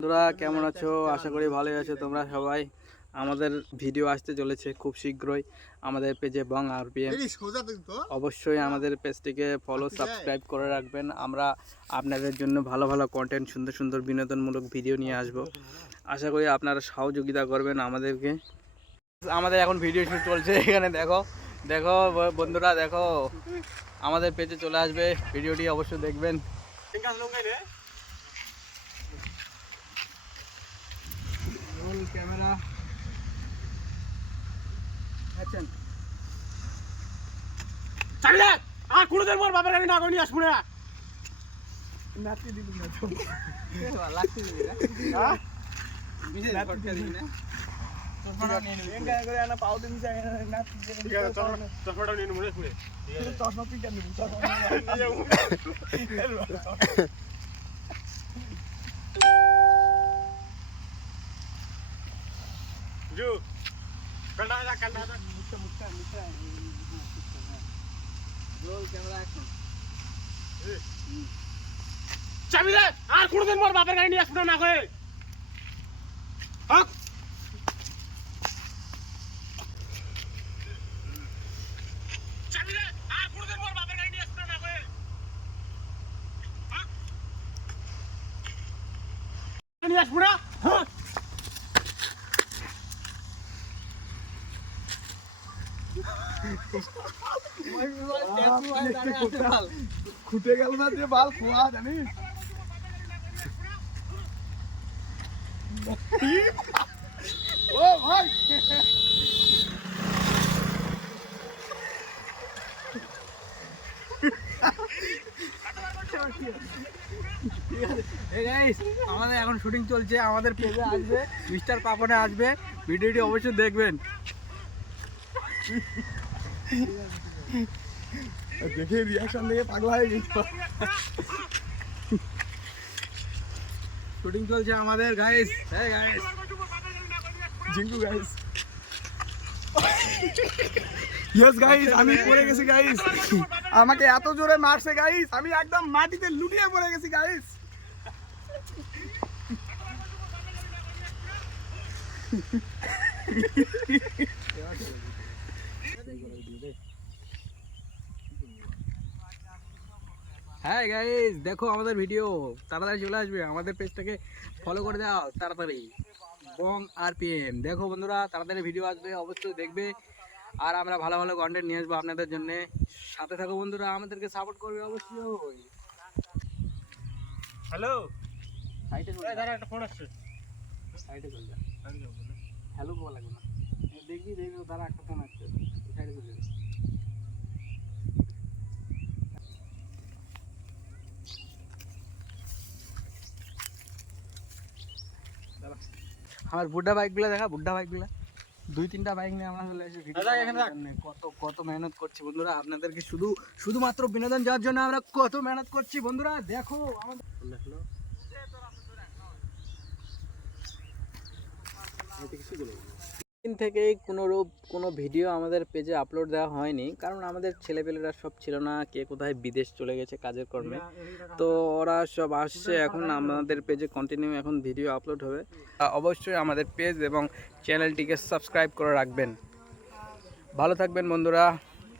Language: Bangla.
বন্ধুরা কেমন আছো? আশা করি ভালোই আছো তোমরা সবাই। আমাদের ভিডিও আসতে চলেছে খুব শীঘ্রই আমাদের পেজে বং আরপিএম। অবশ্যই আমাদের পেজটিকে ফলো সাবস্ক্রাইব করে রাখবেন। আমরা আপনাদের জন্য ভালো ভালো কন্টেন্ট, সুন্দর সুন্দর বিনোদনমূলক ভিডিও নিয়ে আসব। আশা করি আপনারা সহযোগিতা করবেন আমাদেরকে। আমাদের এখন ভিডিও শুট চলছে এখানে, দেখো দেখো বন্ধুরা, দেখো আমাদের পেজে চলে আসবে, ভিডিওটি অবশ্যই দেখবেন। Camera action. চাবি দে আর কোনদিন মোর বাবার গাড়ি না কই নিয়ে আসবো না। নাতি দিবি না তো লাগতে দিবি না। হ্যাঁ বিজে ফটকা দিবি না। চশমাটা নিয়ে নিবি এঙ্গা করে আনা পাও দিবি যায় নাতি। ঠিক আছে চশমাটা নিয়ে মনে শুনে। ঠিক আছে চশমা পিন কেন নিবি? চশমা জু কালটা মুখটা রোল ক্যামেরা অ্যাকশন। চাবি দে আর কোনদিন মোর বাবার গাড়ি নিয়ে আসবো না কই। হক চাবি দে আর কোনদিন মোর বাবার গাড়ি নিয়ে আসবো না কই। হক নিয়ে আসবো না। হক খুঁটে গেল না যে বাল খোয়া জানিস। ও ভাই আমাদের এখন শুটিং চলছে, আমাদের পেজে আসবে, মিস্টার পাপনে আসবে, ভিডিওটি অবশ্যই দেখবেন। দেখে রিয়াকশন দেখে পাগলা হয়ে গেছিল। শুটিং চলছে আমাদের গাইস। হ্যাঁ গাইস, জিঙ্কু গাইস। ইয়েস গাইস, আমি পড়ে গেছি গাইস। আমাকে এত জোরে মারছে গাইস, আমি একদম মাটিতে লুটিয়ে পড়ে গেছি গাইস। হ্যাঁ গাইস, দেখো আমাদের ভিডিও তাড়াতাড়ি চলে আসবে, আমাদের পেজটাকে ফলো করে দাও তাড়াতাড়ি, বং আরপিএম। দেখো বন্ধুরা, তাড়াতাড়ি ভিডিও আসবে, অবশ্যই দেখবে। আর আমরা ভালো ভালো কন্টেন্ট নিয়ে আসবো আপনাদের জন্য। সাথে থাকো বন্ধুরা, আমাদেরকে সাপোর্ট করবে অবশ্যই। হ্যালো সাইডে চলে এই দাঁড়া একটা ফোন আসছে। সাইডে চলে যা। হ্যালো বলা লাগবে না, দেখবি তারা একটা ফোন আসছে, সাইডে চলে যা। আমার বুড্ডা বাইকগুলো দেখা, বুড্ডা বাইকগুলো 2-3টা বাইক নিয়ে আমরা চলে এসে ভিডিও কত কত মেহনত করছি বন্ধুরা আপনাদেরকে শুধুমাত্র বিনোদন যাওয়ার জন্য আমরা কত মেহনত করছি বন্ধুরা। দেখো আমাদের দিন থেকেই কোনো ভিডিও আমাদের পেজে আপলোড দেওয়া হয়নি, কারণ আমাদের ছেলেপেলেরা সব ছিল না, কে কোথায় বিদেশ চলে গেছে কাজের কর্মে, তো ওরা সব আসছে। এখন আমাদের পেজে কন্টিনিউ এখন ভিডিও আপলোড হবে। অবশ্যই আমাদের পেজ এবং চ্যানেলটিকে সাবস্ক্রাইব করে রাখবেন। ভালো থাকবেন বন্ধুরা।